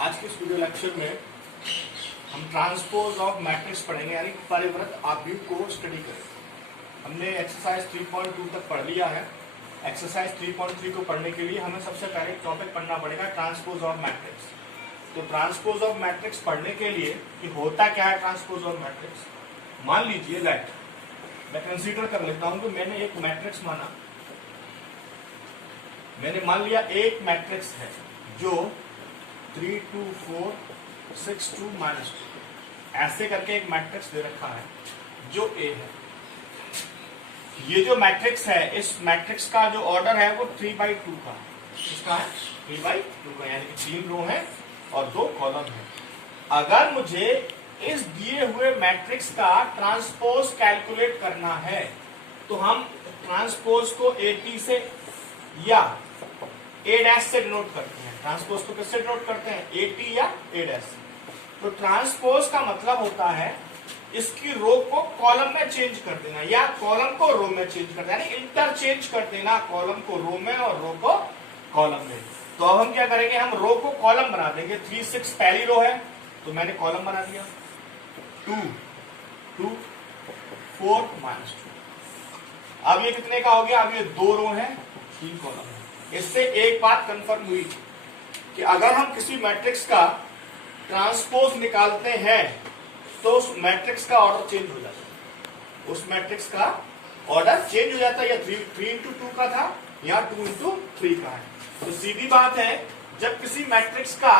आज के इस वीडियो लेक्चर में हम ट्रांसपोज ऑफ मैट्रिक्स पढ़ेंगे, यानी परिवृत आव्यूह को स्टडी करेंगे। हमने एक्सरसाइज 3.2 तक पढ़ लिया है। एक्सरसाइज 3.3 को पढ़ने के लिए हमें सबसे पहले एक टॉपिक पढ़ना पड़ेगा, ट्रांसपोज ऑफ मैट्रिक्स। तो ट्रांसपोज ऑफ मैट्रिक्स पढ़ने के लिए कि होता क्या है ट्रांसपोज ऑफ मैट्रिक्स। मान लीजिए दैट मैं कंसीडर कर लेता हूं कि मैंने एक मैट्रिक्स माना, मैंने मान लिया एक मैट्रिक्स है जो 3 2 4 6 2 -2 ऐसे करके एक मैट्रिक्स दे रखा है जो ए है। ये जो मैट्रिक्स है, इस मैट्रिक्स का जो ऑर्डर है वो 3/2 का है। इसका है 3/2 का, यानी कि 3 रो है और 2 कॉलम है। अगर मुझे इस दिए हुए मैट्रिक्स का ट्रांसपोज कैलकुलेट करना है तो हम ट्रांसपोज को AT से या A' से डिनोट करते हैं। ट्रांसपोज को किससे डिनोट करते हैं? AT या A'। तो ट्रांसपोज का मतलब होता है इसकी रो को कॉलम में चेंज कर देना या कॉलम को रो में चेंज कर देना, यानी इंटरचेंज कर देना, कॉलम को रो में और रो को कॉलम में। तो अब हम क्या करेंगे, हम रो को कॉलम बना देंगे। 3 6 पहली रो है तो मैंने कॉलम बना दिया, 2 2 4 -2। अब ये कितने का हो गया? अब ये 2 रो है 3 कॉलम है। इससे एक बात कंफर्म हुई कि अगर हम किसी मैट्रिक्स का ट्रांसपोज निकालते हैं तो उस मैट्रिक्स का ऑर्डर चेंज हो जाता है। उस मैट्रिक्स का ऑर्डर चेंज हो जाता है। या 3 × 2 का था या 2 × 3 का है। तो सीधी बात है, जब किसी मैट्रिक्स का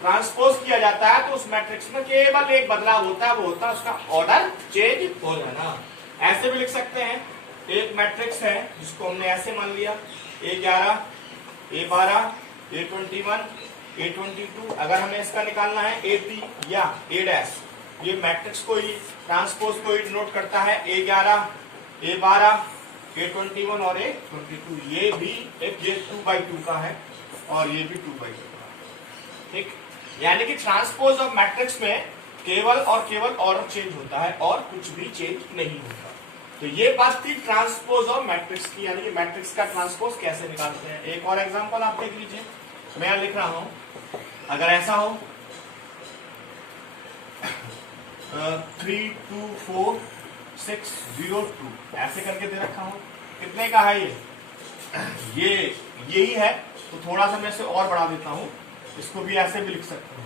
ट्रांसपोज किया जाता है तो उस मैट्रिक्स में केवल एक बदलाव होता है, वो होता है उसका ऑर्डर चेंज हो जाना। ऐसे भी लिख सकते हैं, एक मैट्रिक्स है जिसको हमने ऐसे मान लिया A11 A12 A21 A22। अगर हमें इसका निकालना है AT या A', ये मैट्रिक्स को ही ट्रांसपोज को ही डिनोट करता है। A11 A12 A21 और A22। ये भी एक 2/2 का है और ये भी 2/2 का है। ठीक, यानी कि ट्रांसपोज ऑफ मैट्रिक्स में केवल और केवल ऑर्डर चेंज होता है और कुछ भी चेंज नहीं होता। तो ये बात थी ट्रांसपोज ऑफ मैट्रिक्स की, यानी कि मैट्रिक्स का ट्रांसपोज कैसे निकालते हैं। एक और एग्जांपल आप देख लीजिए, मैं यहां लिख रहा हूं, अगर ऐसा हो 3 2 4 6 0 2 ऐसे करके दे रखा हो। कितने का है ये यही है। तो थोड़ा सा मैं इसे और बढ़ा देता हूं, इसको भी ऐसे भी लिख सकते हैं।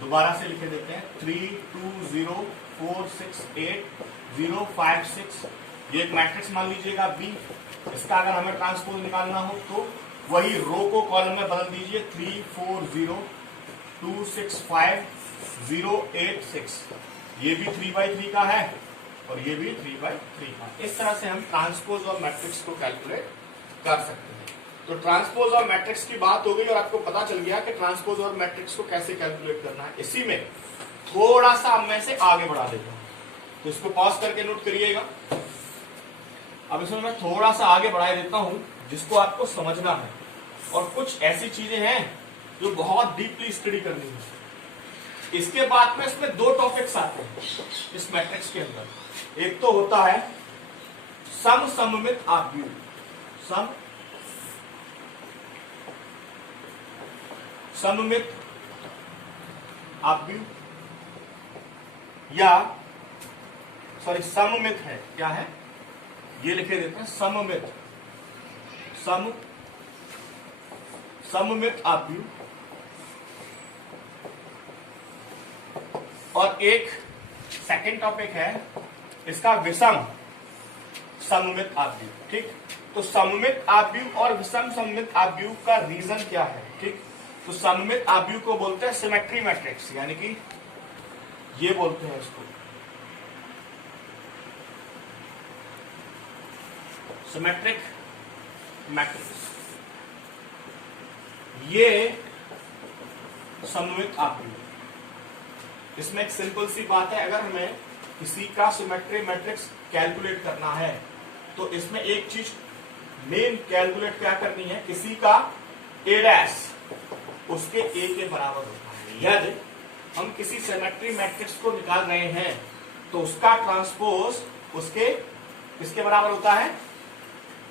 दोबारा से लिखे देते हैं 3 2 0 4 6 8 0 5 6। ये एक मैट्रिक्स मान लीजिएगा B। इसका अगर हमें ट्रांसपोज निकालना हो तो वही रो को कॉलम में बदल दीजिए, 3 4 0 2 6 5 0 8 6। ये भी 3/3 का है और ये भी 3/3 का। इस तरह से हम ट्रांसपोज ऑफ मैट्रिक्स को कैलकुलेट कर सकते हैं। तो ट्रांसपोज ऑफ मैट्रिक्स की बात हो गई और आपको पता चल गया कि ट्रांसपोज ऑफ मैट्रिक्स को कैसे कैलकुलेट करना है। इसी में थोड़ा सा अब मैं इसे आगे बढ़ा देता हूं, तो इसको पॉज करके नोट करिएगा। अब इसमें मैं थोड़ा सा आगे बढ़ा देता हूं जिसको आपको समझना है, और कुछ ऐसी चीजें हैं जो बहुत डीपली स्टडी करनी है। इसके बाद में इसमें 2 टॉपिक्स आते हैं इस मैट्रिक्स के अंदर। एक तो होता है सममित आव्यूह, सममित आव्यूह, या सॉरी सममित है, क्या है ये लिखे देते हैं, सममित आव्यूह। और एक सेकंड टॉपिक है इसका विषम सममित आव्यूह। ठीक, तो सममित आव्यूह और विषम सममित आव्यूह का रीजन क्या है? ठीक, तो सममित आव्यूह को बोलते हैं सिमेट्री मैट्रिक्स, यानी कि ये बोलते हैं इसको सिमेट्रिक मैट्रिक्स। ये सममित आव्यूह। इसमें एक सिंपल सी बात है, अगर हमें किसी का सिमेट्री मैट्रिक्स कैलकुलेट करना है तो इसमें एक चीज मेन कैलकुलेट क्या करनी है, किसी का A' उसके A के बराबर होता है। यदि हम किसी सिमेट्री मैट्रिक्स को निकाल रहे हैं तो उसका ट्रांसपोज उसके किसके बराबर होता है?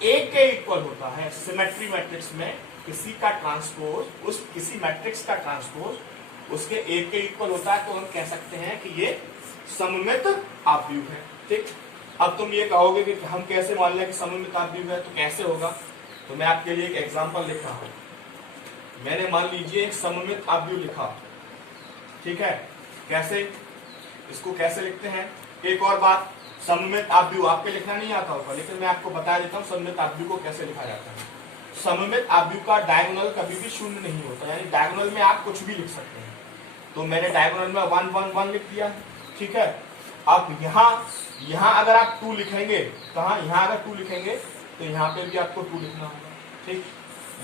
A के इक्वल होता है। सिमेट्री मैट्रिक्स में किसी का ट्रांसपोज, उस किसी मैट्रिक्स का ट्रांसपोज उसके एक के इक्वल होता है तो हम कह सकते हैं कि ये सममित आव्यूह है। ठीक, अब तुम ये कहोगे कि हम कैसे मान लें कि सममित आव्यूह है, तो कैसे होगा? तो मैं आपके लिए एक एग्जांपल लिख रहा हूं। मैंने मान लीजिए एक सममित आव्यूह लिखा, ठीक है, कैसे, इसको कैसे लिखते हैं? एक और बात, सममित आव्यूह आपके लिखना नहीं आता होगा, लेकिन मैं आपको बता देता हूं सममित आव्यूह को कैसे लिखा जाता है। सममित आव्यूह का डायगोनल कभी भी शून्य नहीं होता, यानी डायगोनल में आप कुछ भी लिख सकते हैं। तो मैंने डायगोनल में 1 1 1 लिख दिया, ठीक है। अब यहां अगर आप 2 लिखेंगे, कहा, यहां अगर 2 लिखेंगे तो यहां पे भी आपको 2 लिखना होगा, ठीक।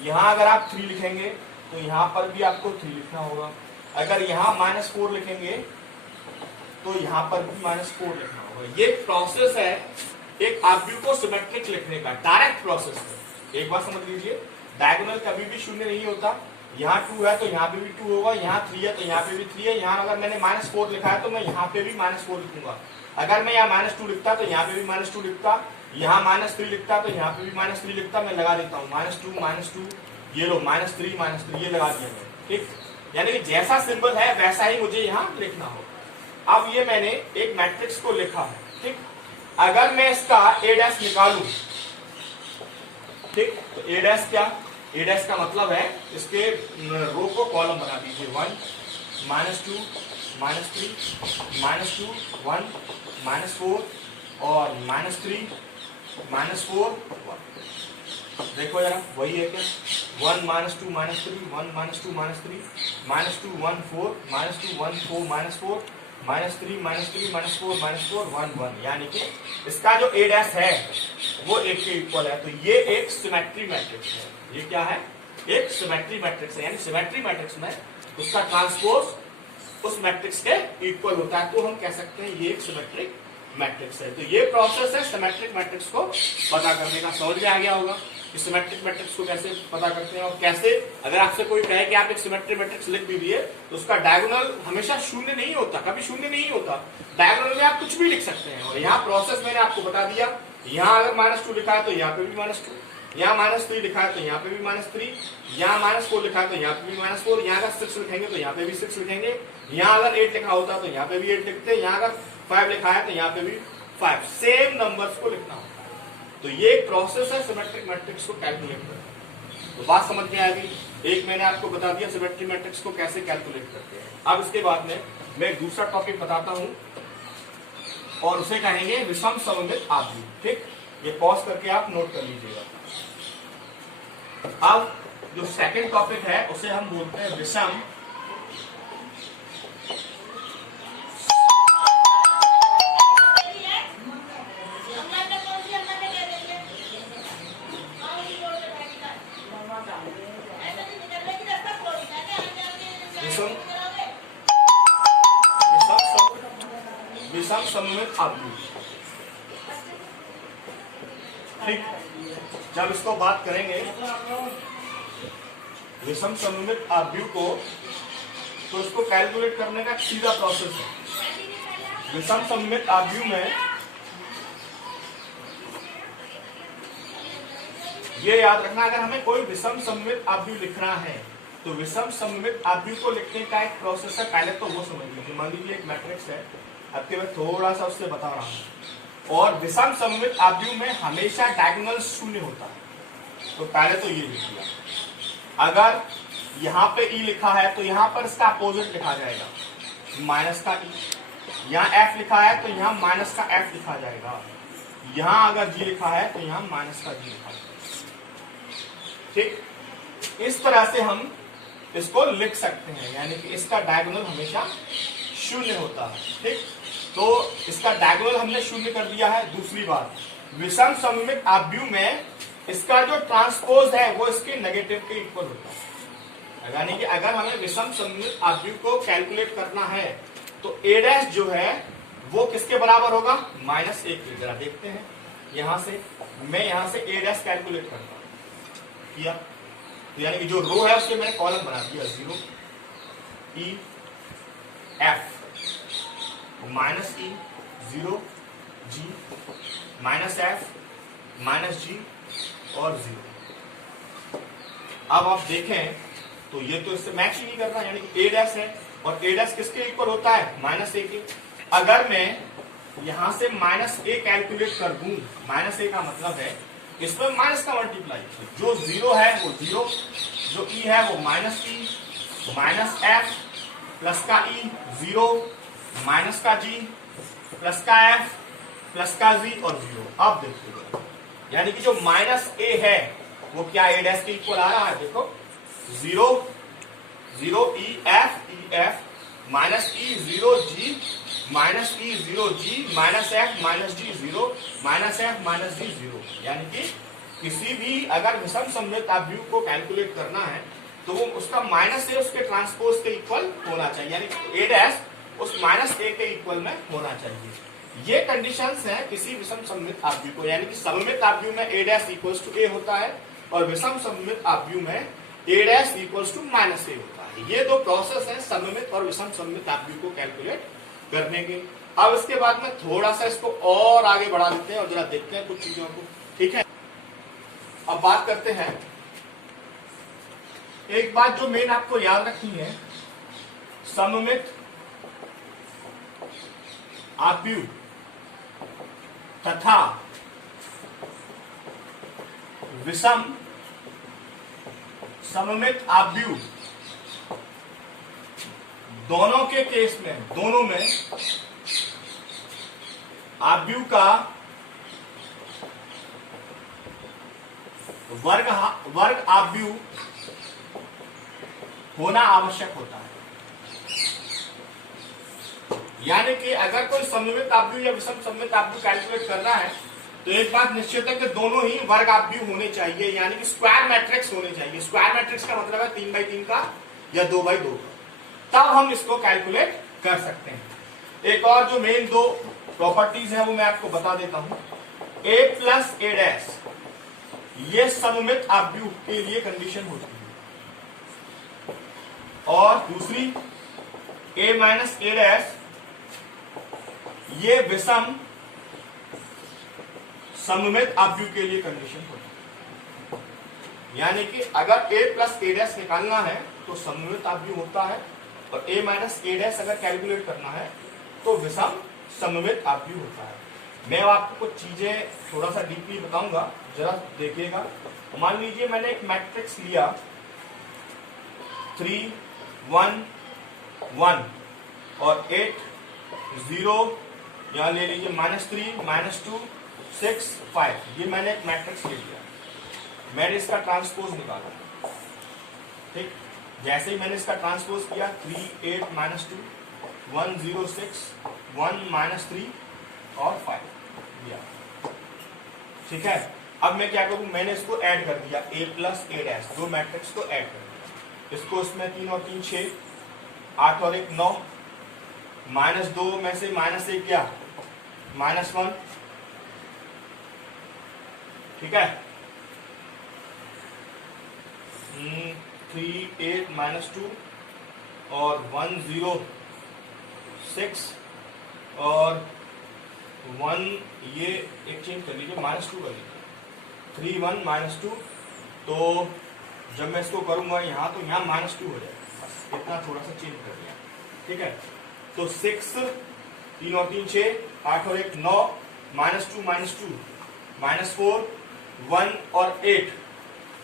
यहां अगर आप 3 लिखेंगे तो यहां पर भी आपको 3 लिखना होगा। अगर यहां -4 लिखेंगे तो यहां पर भी -4 लिखना होगा। ये प्रोसेस है एक आव्यूह को सिमेट्रिक लिखने का, डायरेक्ट प्रोसेस है। एक बात समझ लीजिए, डायगोनल कभी भी शून्य नहीं होता। यहाँ 2 है तो यहाँ पे भी 2 होगा, यहाँ 3 है तो यहाँ पे भी 3 है। यहाँ अगर मैंने -4 लिखा है तो मैं यहाँ पे भी -4 लिखूंगा। अगर मैं यहाँ -2 लिखता तो यहाँ पे भी -2 लिखता, यहाँ -3 लिखता तो यहाँ पे भी -3 लिखता। मैं लगा देता हूँ -2, ये लो -3 ये लगा दिया मैं, ठीक। यानी कि जैसा सिंबल है वैसा ही मुझे यहाँ लिखना हो। अब ये मैंने एक मैट्रिक्स को लिखा है, ठीक। अगर मैं इसका A' निकालू, ठीक, तो A' क्या, A' का मतलब है इसके रो को कॉलम बना दीजिए। 1 -2 -3 -2 1 -4 और -3 -4 1। देखो जरा, वही है क्या? 1 -2 -3 1 -2 -3 -2 1 4 -2 1 4 -4 -3 -3 -4 -4 1 1। यानी कि इसका जो A' है वो 1 के इक्वल है। तो ये एक सिमेट्री मैट्रिक्स है। ये क्या है? एक सिमेट्री मैट्रिक्स है। यानी सिमेट्री मैट्रिक्स में उसका ट्रांसपोज उस मैट्रिक्स के इक्वल होता है, तो हम कह सकते हैं ये एक सिमेट्रिक मैट्रिक्स है। तो ये प्रोसेस है सिमेट्रिक मैट्रिक्स को पता करने का। समझ में आ गया होगा कि सिमेट्रिक मैट्रिक्स को कैसे पता करते हैं, और कैसे अगर आपसे कोई कहे कि आप एक सिमेट्रिक मैट्रिक्स लिख दीजिए तो उसका डायगोनल हमेशा शून्य नहीं होता, कभी शून्य नहीं होता। डायगोनल में आप कुछ भी लिख सकते हैं। और यहाँ प्रोसेस मैंने आपको बता दिया। यहाँ अगर -2 लिखा है तो यहाँ पे भी -2, यहाँ -3 लिखा है तो यहाँ पे भी -3, यहाँ -4 लिखा है तो यहाँ पे भी -4, यहाँ अगर 6 लिखेंगे तो यहाँ पे भी 6 लिखेंगे, यहाँ अगर 8 लिखा होता तो यहाँ पे भी 8 लिखते, यहाँ अगर 5 लिखा है तो यहाँ पे भी 5, सेम नंबर्स को लिखना होता है। तो ये एक प्रोसेस है सिमेट्रिक मैट्रिक्स को कैलकुलेट करना। तो बात समझ में आ गई। एक मैंने आपको बता दिया सिमेट्रिक मैट्रिक्स को कैसे कैलकुलेट करते हैं। अब इसके बाद में मैं एक दूसरा टॉपिक बताता हूं और उसे कहेंगे विषम सममित आव्यूह, ठीक। ये पॉज करके आप नोट कर लीजिएगा। अब जो सेकंड टॉपिक है उसे हम बोलते हैं विषम सममित आव्यूह, ठीक। जब इसको बात करेंगे विषम सममित आव्यूह को, तो इसको कैलकुलेट करने का सीधा प्रोसेस है। विषम सममित आव्यूह में ये याद रखना, अगर हमें कोई विषम सममित आव्यूह लिखना है तो विषम सममित आव्यूह को लिखने का एक प्रोसेस है। पहले तो वो समझ लीजिए, मान लीजिए एक मैट्रिक्स है, आपके मैं थोड़ा सा उससे बता रहा हूं, और विषम सममित आव्यूह में हमेशा डायगोनल शून्य होता है। तो पहले तो ये लिख दिया। अगर यहाँ पे ई लिखा है तो यहाँ पर इसका अपोजिट लिखा जाएगा, माइनस का ई। यहाँ एफ लिखा है तो यहाँ माइनस का एफ लिखा जाएगा। यहाँ अगर जी लिखा है तो यहाँ माइनस का जी लिखा जाएगा, ठीक। इस तरह से हम इसको लिख सकते हैं, यानी कि इसका डायगोनल हमेशा शून्य होता है, ठीक। तो इसका डायगोनल हमने शून्य कर दिया है। दूसरी बात, विषम सममित आव्यूह में इसका जो ट्रांसपोज है वो इसके नेगेटिव के इक्वल होता है। यानी कि अगर हमें विषम सममित आव्यूह को कैलकुलेट करना है तो A' जो है वो किसके बराबर होगा? -1 के। जरा देखते हैं, यहां से मैं यहां से A' कैलकुलेट करता हूं, किया, यानी कि जो रो है उसके मैंने कॉलम बना दिया, 0 E F -E 0 G -F -G और 0। अब आप देखें तो ये तो इससे मैच ही नहीं कर रहा, यानी कि a डैश है और a डैश किसके इक्वल होता है, -a के। अगर मैं यहां से -a कैलकुलेट कर दूं, -a का मतलब है इसमें माइनस का मल्टीप्लाई, जो 0 है वो 0, जो e है वो -e, -f प्लस का e 0, माइनस का g प्लस का f प्लस का g और 0। अब देखो यानी कि जो -a है वो क्या a डैश के इक्वल आ रहा है, देखो 0 0 e f minus e 0 g minus e 0 g minus f minus g 0 minus f minus g 0। यानी कि किसी भी अगर विषम सममित आव्यूह को कैलकुलेट करना है तो वो उसका -a उसके ट्रांसपोज के इक्वल होना चाहिए, यानी कि a डैश उस -a के इक्वल में होना चाहिए। ये कंडीशंस हैं किसी विषम सममित आव्यूह को, यानी कि सममित आव्यूह में a dash equals to a होता है और विषम सममित आव्यूह में a dash equals to -a होता है। ये दो प्रोसेस हैं सममित और विषम सममित आव्यूह को कैलकुलेट करने के। अब इसके बाद में थोड़ा सा इसको और आगे बढ़ा देते हैं और जरा देखते हैं कुछ चीजों को, ठीक है। अब बात करते हैं, एक बात जो मेन आपको याद रखनी है, सममित आव्यूह तथा विषम सममित आव्यूह दोनों के केस में, दोनों में आव्यूह का वर्ग आव्यूह होना आवश्यक होता है। यानी कि अगर कोई सममित आव्यूह या विषम सममित आव्यूह कैलकुलेट करना है तो एक बात निश्चित है कि दोनों ही वर्ग आव्यूह होने चाहिए, यानी कि स्क्वायर मैट्रिक्स होने चाहिए। स्क्वायर मैट्रिक्स का मतलब है 3x3 का या 2x2 का, तब हम इसको कैलकुलेट कर सकते हैं। एक और जो मेन दो प्रॉपर्टीज है वो मैं आपको बता देता हूं। a प्लस a डैश ये सममित आव्यूह के लिए कंडीशन होती है, और दूसरी a माइनस a डैश ये विषम सममित आव्यूह के लिए कंडीशन होती है। यानी कि अगर a प्लस a डैश निकालना है तो सममित आव्यूह होता है, और a माइनस a डैश अगर कैलकुलेट करना है तो विषम सममित आव्यूह होता है। मैं आपको कुछ चीजें थोड़ा सा डीपली बताऊंगा, जरा देखिएगा। मान लीजिए मैंने एक मैट्रिक्स लिया 3 1 1 और 8 0, यहां ले लीजिए -3 -2 6 5, ये मैंने एक मैट्रिक्स ले लिया। मैंने इसका ट्रांसपोज निकाला, ठीक। जैसे ही मैंने इसका ट्रांसपोज किया 3 8 -2 1 0 6 1 -3 और 5 दिया, ठीक है। अब मैं क्या करूं, मैंने इसको ऐड कर दिया a प्लस a डैश, दो मैट्रिक्स को ऐड कर दिया। इसको इसमें 3 और 3 6, 8 और 1 9, -2 में से -1 क्या -1, ठीक है। 3 8 -2 और 1 0 6 और 1, ये एक चेंज कर लीजिए -2 कर लीजिए, 3 1 -2। तो जब मैं इसको करूंगा यहाँ तो यहाँ -2 हो जाएगा, बस इतना थोड़ा सा चेंज कर दिया, ठीक है। तो 6 3 और 3 6 8 और 1 9 -2 -4 1 और 8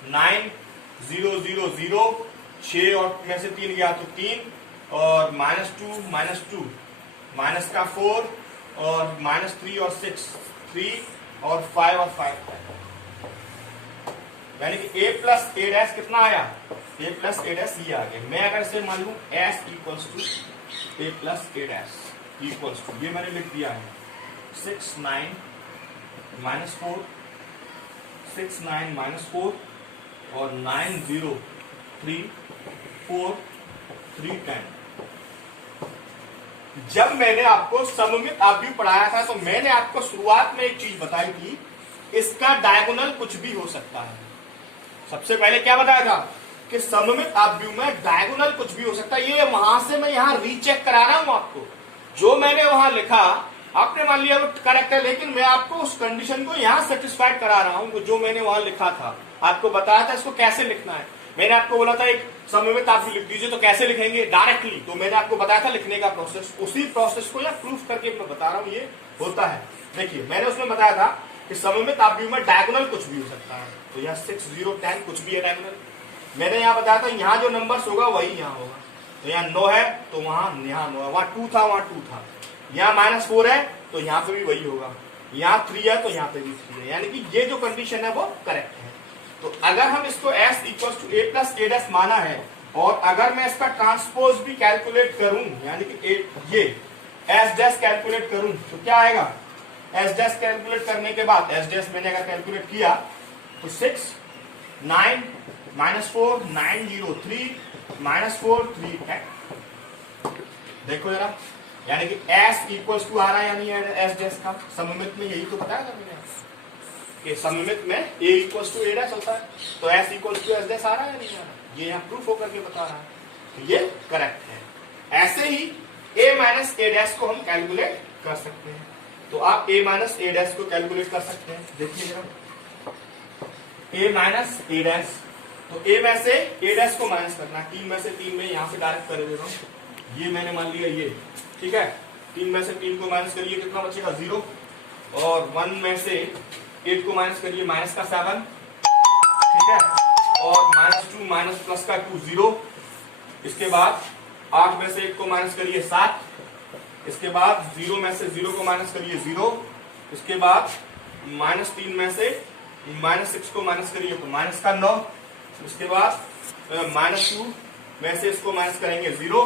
9 0 0 0 6 और में से 3 गया तो 3 और -2 माइनस का 4 और -3 और 6 3 और 5 और 5, यानी कि a प्लस a डैश कितना आया, a प्लस a डैश ये आ गया। मैं अगर इसे मान लूं s equals to a plus a dash equals to, ये मैंने लिख दिया है 6 9 -4 6 9 -4 और 9 0 3 4 3 10। जब मैंने आपको सममित आव्यूह पढ़ाया था तो मैंने आपको शुरुआत में एक चीज बताई थी, इसका डायगोनल कुछ भी हो सकता है। सबसे पहले क्या बताया था कि सममित आव्यूह में डायगोनल कुछ भी हो सकता है। ये वहां से मैं यहां रीचेक करा रहा हूं आपको, जो मैंने वहां लिखा आपने मान लिया वो करेक्ट है, लेकिन मैं आपको उस कंडीशन को यहां सेटिस्फाइड करा रहा हूं जो मैंने वहां लिखा था, आपको बताया था इसको कैसे लिखना है। मैंने आपको बोला था एक सममित आप लिख दीजिए, तो कैसे लिखेंगे डायरेक्टली, तो मैंने आपको बताया था लिखने का प्रोसेस, उसी प्रोसेस को या प्रूफ करके मैं बता रहा हूं ये होता है। देखिए मैंने उसमें बताया था कि सममित आव्यूह में डायगोनल कुछ भी हो सकता है, तो यहाँ 6 0 10 कुछ भी है डायगोनल। मैंने यहाँ बताया था यहाँ जो नंबर्स होगा वही यहाँ होगा, तो यहाँ 9 है तो वहां यहाँ 9 है, वहां 2 था वहां 2 था, यहाँ -4 है तो यहाँ पे भी वही होगा, यहाँ 3 है तो यहाँ पे भी 3 है, यानी कि ये जो कंडीशन है वो करेक्ट है। तो अगर हम इसको s equal to a plus a dash माना है, और अगर मैं इसका ट्रांसपोज भी कैलकुलेट करूं, यानी कि ये s डैश कैलकुलेट करूं तो क्या आएगा, s डैश कैलकुलेट करने के बाद s डैश मैंने अगर कैलकुलेट किया तो 6 9 -4 9 0 3 -4 3 है। देखो जरा, यानी कि s इक्वल्स टू आ रहा है, यानी s डैश का सममित में यही तो बताया था मैंने कि सममित में a equals to a dash होता है, तो s equals to s dash आ रहा है या नहीं आ रहा, ये यहाँ प्रूफ होकर के बता रहा है, तो ये करेक्ट है। ऐसे ही a माइनस a डैश को हम कैलकुलेट कर सकते हैं, तो आप a माइनस a डैश को कैलकुलेट कर सकते हैं। देखिए जरा, a माइनस a डैश, तो a में से a डैश को माइनस करना है, 3 में से 3 में यहाँ से डायरेक्ट कर दे रहा हूँ, ये मैंने मान लिया ये, ठीक है, 3 में से 3 को माइनस करिए कितना बचेगा 0, और 1 में से 8 को माइनस करिए माइनस का 7, ठीक है, और -2 माइनस प्लस का 2 0, इसके बाद 8 में से 1 को माइनस करिए 7, इसके बाद 0 में से 0 को माइनस करिए 0, इसके बाद -3 में से -6 को माइनस करिए तो माइनस का 9, इसके बाद -2 में से इसको माइनस करेंगे 0,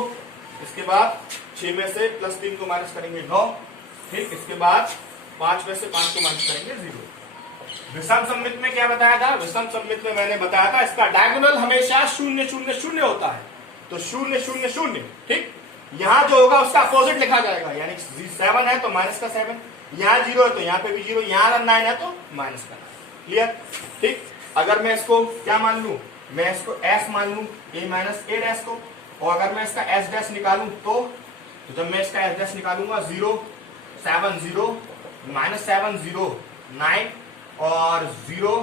इसके बाद 6 में से +3 को माइनस करेंगे 9, ठीक, इसके बाद 5 में से 5 को माइनस करेंगे 0। विषम सममित में क्या बताया था, विषम सममित में मैंने बताया था इसका डायगोनल हमेशा 0 0 0 होता है, तो 0 0 0, ठीक, यहाँ जो होगा उसका अपोजिट लिखा जाएगा, यानी 7 है तो माइनस का 7, यहाँ 0 है तो यहाँ पे भी 0, यहाँ अगर 9 है तो माइनस का 9, क्लियर, ठीक। अगर मैं इसको क्या मान लू, मैं इसको s मान लू, a माइनस a डैश को, और अगर मैं इसका s डैश निकालू तो जब मैं इसका s डैश निकालूंगा 0 7 0 -7 0 9 और 0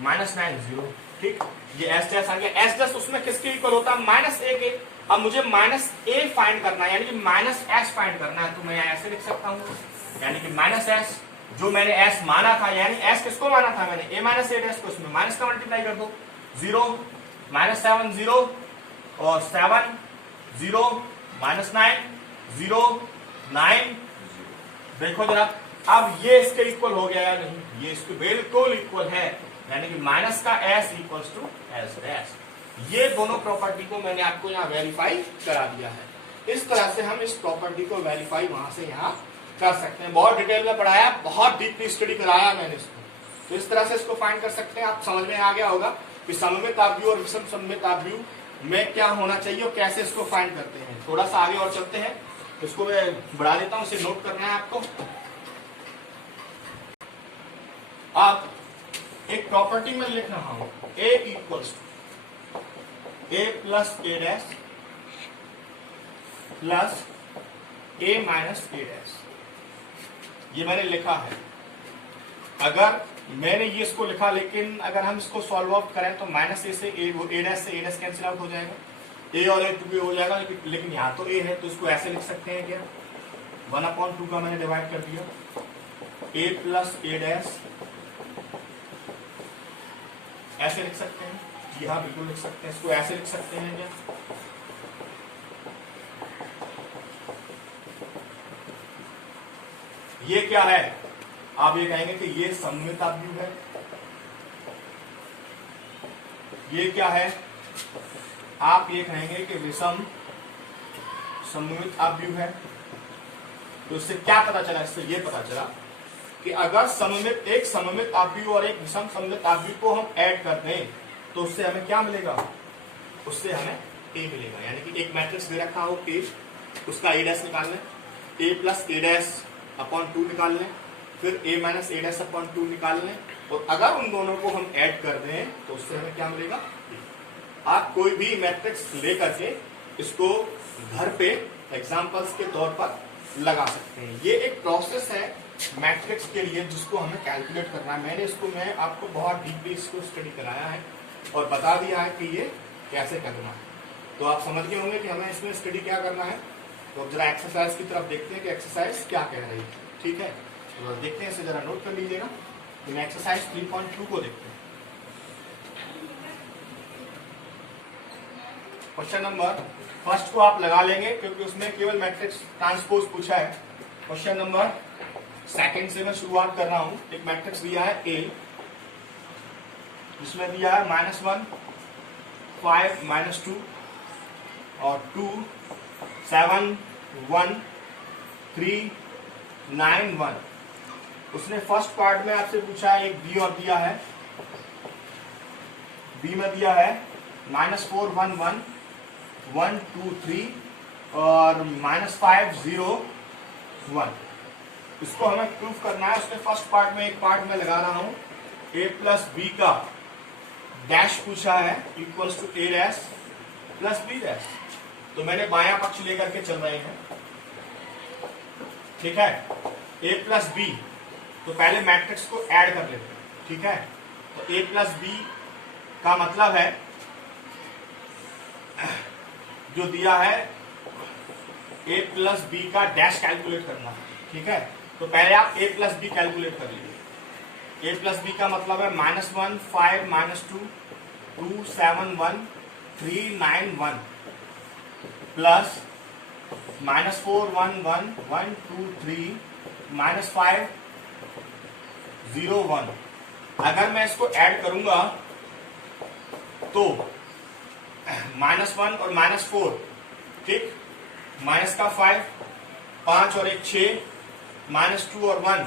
-9 0, ठीक, ये s डैश आ गया। s डैश उसमें किसके इक्वल होता है, -a के। अब मुझे -a फाइंड करना है, यानी कि -s फाइंड करना है, तो मैं ऐसे लिख सकता हूँ, यानी कि -s जो मैंने s माना था, यानी s किसको माना था मैंने, a माइनस a डैश को, इसमें माइनस का मल्टीप्लाई कर दो, 0 -7 0 और 7 0 -9 0 9, देखो जरा, अब ये इसके इक्वल हो गया या नहीं, ये इसके बिल्कुल इक्वल है, यानी कि माइनस का s equals to s dash. ये दोनों प्रॉपर्टी को मैंने आपको यहाँ वेरीफाई करा दिया है। इस तरह से हम इस प्रॉपर्टी को वेरीफाई वहां से यहाँ कर सकते हैं। बहुत डिटेल में पढ़ाया, बहुत डीपली स्टडी कराया मैंने इसको, तो इस तरह से इसको फाइंड कर सकते हैं। आप समझ में आ गया होगा कि सममित आव्यूह और विषम सममित आव्यूह में क्या होना चाहिए और कैसे इसको फाइंड करते हैं। थोड़ा सा आगे और चलते हैं, इसको मैं बढ़ा देता हूँ, इसे नोट करना है आपको। आप एक प्रॉपर्टी में लिख रहा हूं, a equals a plus a dash plus a minus a dash, ये मैंने लिखा है। अगर मैंने ये इसको लिखा, लेकिन अगर हम इसको सॉल्व आउट करें तो -a से a डैश से a डैश कैंसिल आउट हो जाएगा, a और a टू भी हो जाएगा, लेकिन यहाँ तो a है तो इसको ऐसे लिख सकते हैं क्या, 1/2 का मैंने डिवाइड कर दिया, a प्लस a डैश, ऐसे लिख सकते हैं जी, हाँ बिल्कुल लिख सकते हैं, इसको ऐसे लिख सकते हैं क्या, ये क्या है, आप ये कहेंगे कि ये सममित आव्यूह है, ये क्या है, आप ये कहेंगे कि विषम सममित आव्यूह है। तो इससे क्या पता चला, इससे ये पता चला कि अगर सममित एक सममित आव्यूह और एक विषम सममित आव्यूह को हम ऐड कर दें तो उससे हमें क्या मिलेगा, उससे हमें a मिलेगा। यानी कि एक मैट्रिक्स दे रखा हो a, उसका a डैश निकाल लें, a plus a dash upon 2 निकाल लें, फिर a minus a dash upon 2 निकाल लें, और अगर उन दोनों को हम ऐड कर दें तो उससे हमें क्या मिलेगा। आप कोई भी मैट्रिक्स ले करके इसको घर पे एग्जाम्पल्स के तौर पर लगा सकते हैं। ये एक प्रोसेस है मैट्रिक्स के लिए जिसको हमें कैलकुलेट करना है। मैं आपको बहुत डीपली इसको स्टडी कराया है, और बता दिया है कि ये कैसे करना है। तो आप समझ गए होंगे कि हमें इसमें स्टडी क्या करना है। तो अब जरा एक्सरसाइज की तरफ देखते हैं कि एक्सरसाइज क्या कह रही है। ठीक है, तो देखते हैं, इसे जरा नोट कर लीजिएगा। तो एक्सरसाइज 3.2 को देखते हैं। क्वेश्चन नंबर फर्स्ट को आप लगा लेंगे क्योंकि उसमें केवल मैट्रिक्स ट्रांसपोज पूछा है। क्वेश्चन नंबर सेकंड से मैं शुरुआत कर रहा हूं। एक मैट्रिक्स दिया है ए, जिसमें दिया है -1 5 -2 और 2 7 1 3 9 1। उसने फर्स्ट पार्ट में आपसे पूछा है, एक बी और दिया है। बी में दिया है -4 1 1 1 2 3 और -5 0 1। इसको हमें प्रूफ करना है। उसने फर्स्ट पार्ट में एक पार्ट में लगा रहा हूं, a प्लस बी का डैश पूछा है equals to a dash plus b dash. तो मैंने बायां पक्ष लेकर के चल रहे हैं। ठीक है, a प्लस बी, तो पहले मैट्रिक्स को ऐड कर लेते हैं। ठीक है, तो a प्लस बी का मतलब है जो दिया है a प्लस बी का डैश कैलकुलेट करना है। ठीक है, तो पहले आप a प्लस बी कैलकुलेट कर लीजिए। a प्लस बी का मतलब है -1 5 -2 2 7 1 3 9 1 प्लस -4 1 1 1 2 3 -5 0 1। अगर मैं इसको ऐड करूंगा तो -1 और -4, ठीक, माइनस का 5 5 और 1 6 -2 और 1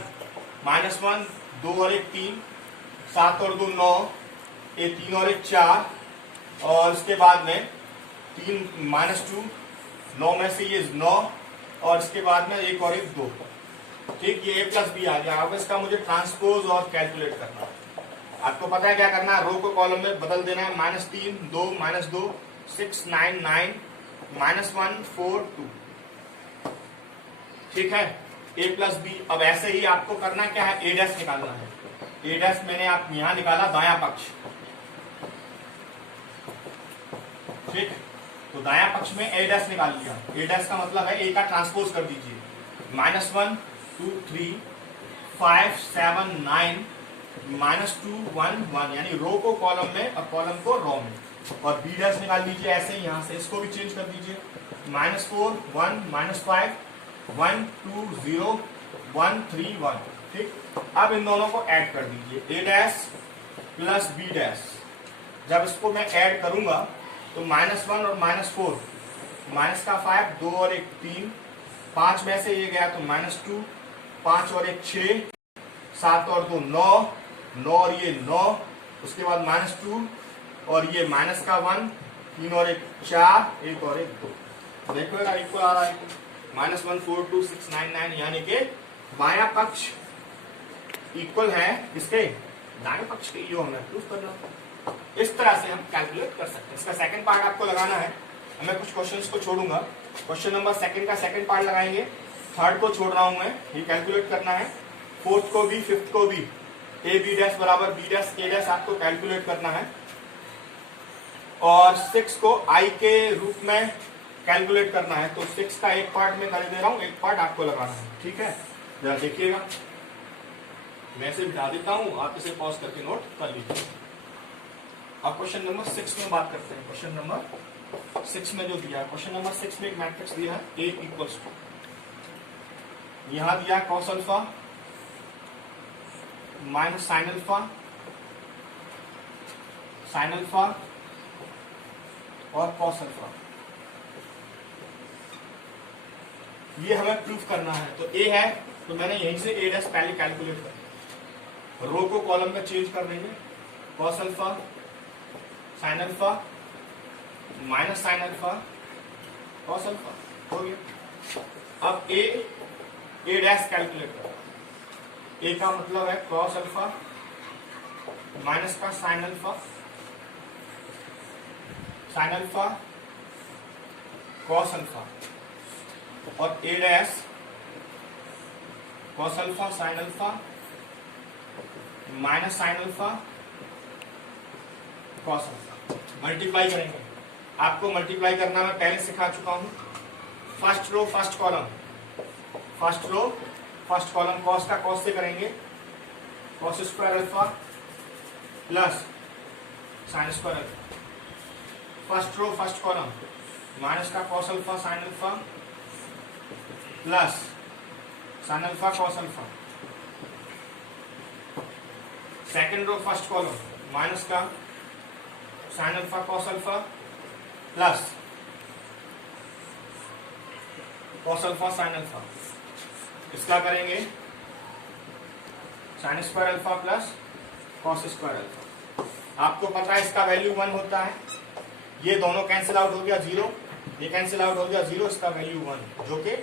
-1 2 और 1 3 7 और 2 9 ये 3 और 1 4 और इसके बाद में 3 -2 9 में से ये 9 और इसके बाद में 1 और 1 2। ठीक, ये a प्लस बी आ गया। अब इसका मुझे ट्रांसपोज और कैलकुलेट करना है। आपको पता है क्या करना है, रो को कॉलम में बदल देना है। -3 2 -2 6 9 9 -1 4 2। ठीक है, a प्लस बी। अब ऐसे ही आपको करना क्या है, a डैश निकालना है। a डैश मैंने आप यहां निकाला दायां पक्ष। ठीक, तो दायां पक्ष में a डैश निकाल लिया। a डैश का मतलब है a का ट्रांसपोज कर दीजिए। -1 2 3 5 7 9 -2 1 1, यानी रो को कॉलम में और कॉलम को रो में। और b डैश निकाल लीजिए ऐसे ही, यहां से इसको भी चेंज कर दीजिए। -4 1 -5 1 2 0 1 3 1। ठीक, अब इन दोनों को ऐड कर दीजिए, a dash plus b dash. जब इसको मैं ऐड करूंगा तो -1 और -4, माइनस का 5 2 और 1 3 5 में से ये गया तो -2 5 और 1 6 7 और 2 9 9 और ये 9, उसके बाद -2 और ये माइनस का 1 3 और 1 4 1 और 1 2। देखो इक्वल आ रहा है, -1 4 2 6 9 9, यानी कि बायां पक्ष इक्वल है इसके दाएं पक्ष के। यो हमें प्रूफ करना। इस तरह से हम कैलकुलेट कर सकते हैं। इसका सेकंड पार्ट आपको लगाना है। मैं कुछ क्वेश्चंस को छोड़ूंगा। क्वेश्चन नंबर सेकंड का सेकंड पार्ट लगाएंगे, थर्ड को छोड़ रहा हूं मैं, ये कैलकुलेट करना है। फोर्थ को भी, फिफ्थ को भी a b डैश बराबर b डैश a डैश आपको कैलकुलेट करना है। और 6 को i के रूप में कैलकुलेट करना है। तो 6 का एक पार्ट मैं कर दे रहा हूं, एक पार्ट आपको लगाना है। ठीक है, जरा देखिएगा, मैं इसे बिठा देता हूं, आप इसे पॉज करके नोट कर लीजिए। अब क्वेश्चन नंबर 6 में बात करते हैं। क्वेश्चन नंबर 6 में जो दिया है, क्वेश्चन नंबर 6 में एक मैट्रिक्स दिया है a इक्वल्स टू, यहां दिया cos alpha minus sine alpha और कॉस अल्फा। ये हमें प्रूफ करना है। तो a है, तो मैंने यहीं से a डैश पहले कैलकुलेट कर, रो को कॉलम में चेंज कर देंगे। Cos alpha sine alpha minus sine alpha cos alpha हो गया। अब a डैश कैलकुलेट करो। a का मतलब है कॉस अल्फा माइनस का साइन अल्फा कॉस अल्फा, और a dash cos alpha sine alpha minus sine alpha cos alpha. Multiply करेंगे, आपको मल्टीप्लाई करना मैं पहले सिखा चुका हूं। First row first column, first row first column, cos का कॉस से करेंगे, cos square alpha plus sine square alpha. First row first column, minus का cos alpha sine alpha plus sine alpha cos alpha. Second row first column, minus का sine alpha cos alpha plus cos alpha sine alpha. इसका करेंगे sine square alpha plus cos square alpha. आपको पता है इसका value 1 होता है, ये दोनों कैंसिल आउट हो गया 0, ये कैंसिल आउट हो गया 0, इसका वैल्यू 1 जो कि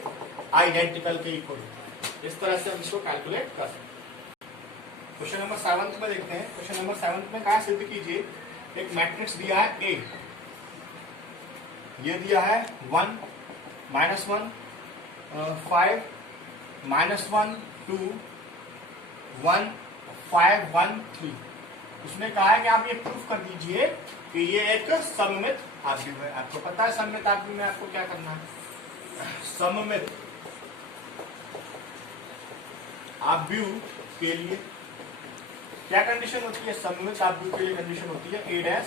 आइडेंटिकल के इक्वल। इस तरह से हम इसको कैलकुलेट कर सकते हैं। क्वेश्चन नंबर 7 में देखते हैं। क्वेश्चन नंबर 7 में कहा सिद्ध कीजिए, एक मैट्रिक्स दिया है A, ये दिया है 1 -1 5 -1 2 1 5 1 3। उसने कहा है कि आप ये प्रूफ कर दीजिए कि ये एक सममित आव्यूह है। आपको पता है सममित आव्यूह में आपको क्या करना है। सममित आव्यूह के लिए क्या कंडीशन होती है? सममित आव्यूह के लिए कंडीशन होती है a डैश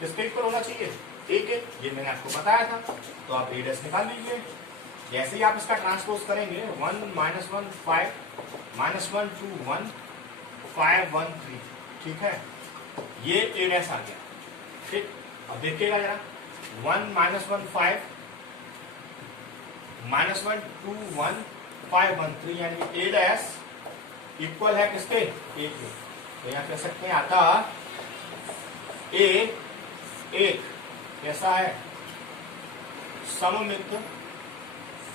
किसके इक्वल होना चाहिए? a के। ये मैंने आपको बताया था, तो आप a डैश निकाल लीजिए। जैसे ही आप इसका ट्रांसपोज करेंगे 1 -1 5 -1 2 1 5 1 3, ठीक है, ये a डैश आ गया। ठीक, अब देखिएगा जरा 1 -1 5 -1 2 1 5 1 3, यानी a डैश इक्वल है किसके? a के। तो यहां कह सकते हैं आता a एक कैसा है? सममित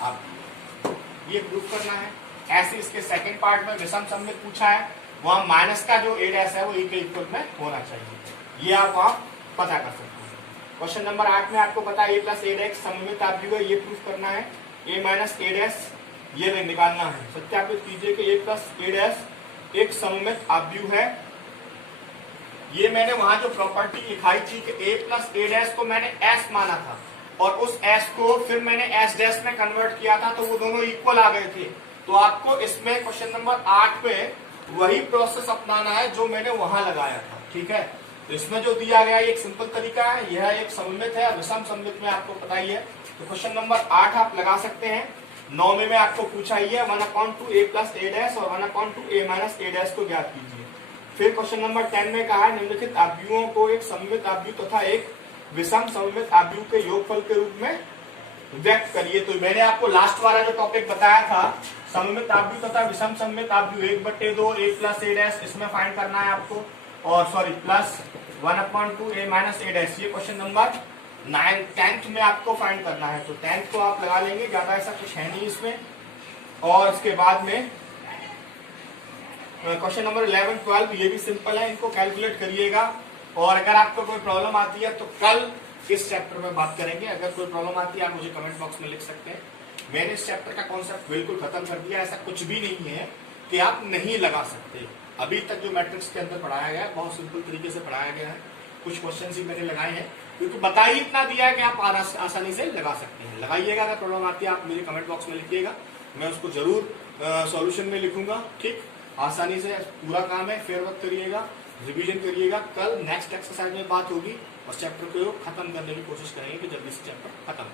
आव्यूह। ये प्रूफ करना है। ऐसे इसके सेकंड पार्ट में विषम सममित पूछा है, वहां माइनस का जो a डैश है वो a के इक्वल में होना चाहिए। ये आप वहां पता कर सकते हैं। क्वेश्चन नंबर 8 में आपको पता है a प्लस a डैश सममित आव्यूह है, ये प्रूफ करना है। a माइनस a डैश ये निकालना है। सत्यापित कीजिए कि a प्लस a डैश एक सममित आव्यूह है। ये मैंने वहां जो प्रॉपर्टी लिखाई थी कि a प्लस a डैश को मैंने s माना था और उस s को फिर मैंने s डैश में कन्वर्ट किया था, तो वो दोनों इक्वल आ गए थे। तो आपको इसमें क्वेश्चन नंबर 8 में वही प्रोसेस अपनाना है जो मैंने वहां लगाया था। ठीक है, तो इसमें जो दिया गया एक सिंपल तरीका है, यह एक सममित है। विषम सममित में आपको पता ही है। तो क्वेश्चन नंबर 8 आप लगा सकते हैं। 9 में आपको पूछा ही है 1/2 a प्लस a डैश और 1/2 a माइनस a डैश को ज्ञात कीजिए। फिर क्वेश्चन नंबर 10 में कहा है निम्नलिखित आव्यूहों को एक सममित आव्यूह तथा एक विषम सममित आव्यूह के योगफल के रूप में व्यक्त करिए। तो मैंने आपको लास्ट वाला जो टॉपिक बताया था, सममित आव्यूह तथा विषम सममित आव्यूह 1/2 a प्लस a डैश, इसमें फाइंड करना है आपको, और sorry plus 1/2 a minus a dash. ये क्वेश्चन नंबर 10th में आपको फाइंड करना है। तो 10th को आप लगा लेंगे, ज्यादा ऐसा कुछ है नहीं इसमें। और इसके बाद में क्वेश्चन नंबर 11 12 ये भी सिंपल है, इनको कैलकुलेट करिएगा। और अगर आपको कोई प्रॉब्लम आती है तो कल इस चैप्टर में बात करेंगे। अगर कोई प्रॉब्लम आती है आप मुझे कमेंट बॉक्स में लिख सकते हैं। मैंने इस चैप्टर का कॉन्सेप्ट बिल्कुल खत्म कर दिया। ऐसा कुछ भी नहीं है कि आप नहीं लगा सकते। अभी तक जो मैट्रिक्स के अंदर पढ़ाया गया है बहुत सिंपल तरीके से पढ़ाया गया है। कुछ क्वेश्चन ही मैंने लगाए हैं क्योंकि बता ही इतना दिया है कि आप आसानी से लगा सकते हैं। लगाइएगा, अगर प्रॉब्लम आती है आप मुझे कमेंट बॉक्स में लिखिएगा, मैं उसको जरूर सॉल्यूशन में लिखूंगा। ठीक, आसानी से पूरा काम है। फेर वक्त करिएगा, रिवीजन करिएगा। कल नेक्स्ट एक्सरसाइज में बात होगी और चैप्टर को खत्म करने की कोशिश करेंगे कि जल्दी से चैप्टर खत्म